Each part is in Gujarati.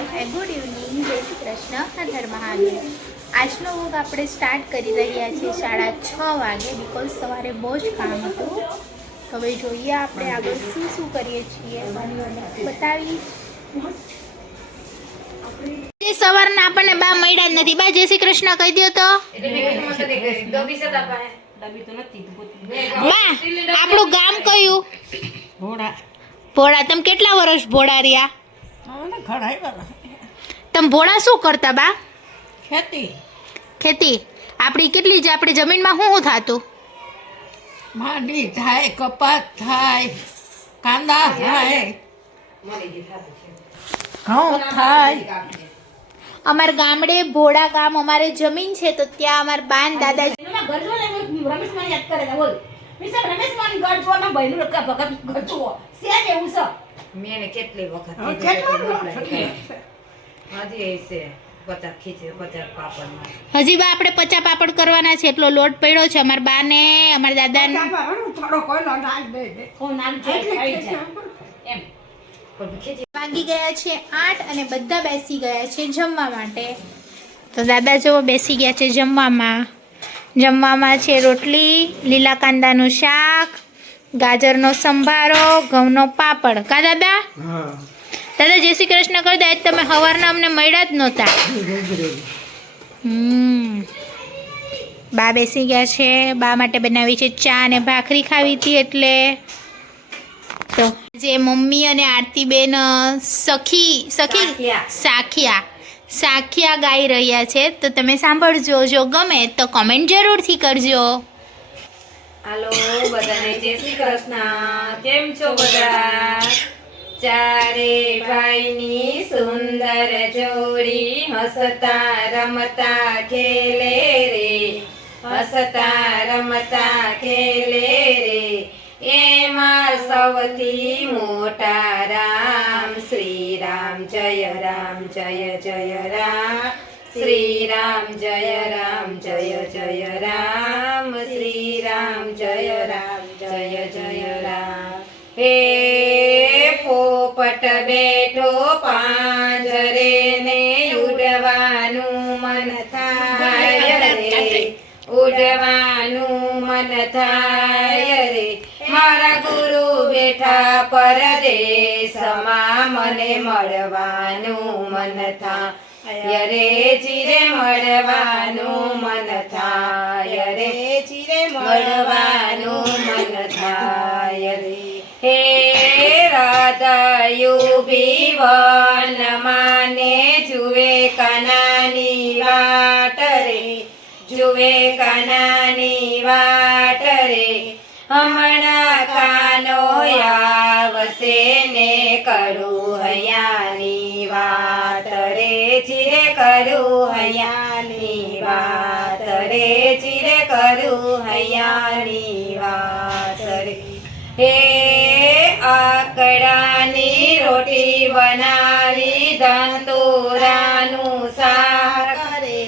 ગુડ ઇવનિંગ જય શ્રી કૃષ્ણ. હર મહાદેવ. આજનો વર્ગ આપણે સ્ટાર્ટ કરી રહ્યા છીએ સાડા છ વાગે બિકોઝ સવારે બહુ જ કામ હતું. હવે જોઈએ આપણે આગળ શું શું કરીએ છીએ. બતાવી જે સવારના આપણને બા મળ્યા જ નથી. બા જય શ્રી કૃષ્ણ કહી દો તો. બા આપણું ગામ કયું? ભોળા. ભોળા. તમે કેટલા વર્ષ ભોળા રહ્યા? તમે ભોળા શું કરતા બા? ખેતી. ખેતી? આપણી કેટલી જ આપણી જમીનમાં શું શું થતું? માંડી થાય કપાસ થાય કાંદા થાય. ઘઉં થાય. અમાર ગામડે ભોળા ગામ અમારે જમીન છે તો ત્યાં અમાર બાન દાદા જો રમેશ મને યાદ કરે બોલ. રમેશ મને ગઢ જો ભાઈ નું રકા ભગત ગઢ જુઓ. સેજ એવું છે. મેં કેટલી વખત હજી એ છે હજી બા આપણે પચા પાપડ કરવાના છે એટલો લોટ પડ્યો છે અમારા બાને અમારા દાદાને. થોડો કોયલો નાખ દે દે ફોન નામ છે આવી જાય એમ. પણ ખીચી વાગી ગયા છે આઠ અને બધા બેસી ગયા છે જમવા માટે. તો દાદા જેવો બેસી ગયા છે જમવામાં. જમવામાં છે રોટલી લીલા કાંદાનું શાક ગાજરનો સંભારો ઘઉંનો પાપડ. કા દાદા દાદા જય શ્રી કૃષ્ણ કરી દે તમે સવારના અમને મળ્યા જ નહોતા. હમ. બા બેસી ગયા છે. બા માટે બનાવી છે ચા અને ભાખરી ખાવી હતી એટલે. તો જે મમ્મી અને આરતીબેન બેન સખી સખી? સાખિયા. સાખિયા. સાખિયા ગાઈ રહ્યા છે. તો તમે સાંભળજો. જો ગમે તો કોમેન્ટ જરૂરથી કરજો. હાલો બધાને જય શ્રી કૃષ્ણ. કેમ છો બધા? ચારે ભાઈની સુંદર જોડી હસતા રમતા ખેલે રે. હસતા રમતા ખેલે રે. એમાં સૌથી મોટા રામ શ્રી રામ, જય રામ, જય જય રામ. શ્રી રામ, જય રામ, જય જય રામ. શ્રી રામ જય રામ જય જય રામ હે પોપટ બેઠો પાંજરે ને ઉડવાનું મન થાય રે. ઉડવાનું મન થાય રે. મારા ગુરુ બેઠા પરદેશમાં મને મળવાનું મન થાય રે. ચીરે મળવાનું મન થાય રે. ચીરે મળવાનું મન ભીવન માને જુએ કનાની વાટ રે જુએ કનાની વાટ રે હમણાં કાનો આવશે ને કરું હૈયાની વાત રે ચીરે કરું હૈયાની વાત રે ચીરે કરું હૈયાની વાત રે હે બનાવી ધંતુરાનું શાક રે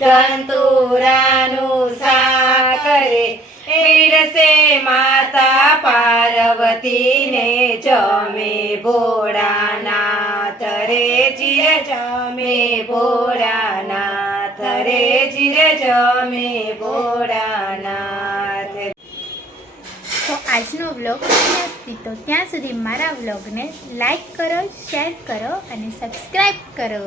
ધંતુરાનું શાક રે પીરસે માતા પાર્વતીને જમે ભોળાનાથ રે જીરે જમે ભોળાનાથ રે જીરે જમે તો આજનો વ્લોગ અહીંયા તો ત્યાં સુધી મારા વ્લોગને લાઈક કરો, શેર કરો અને સબસ્ક્રાઈબ કરો.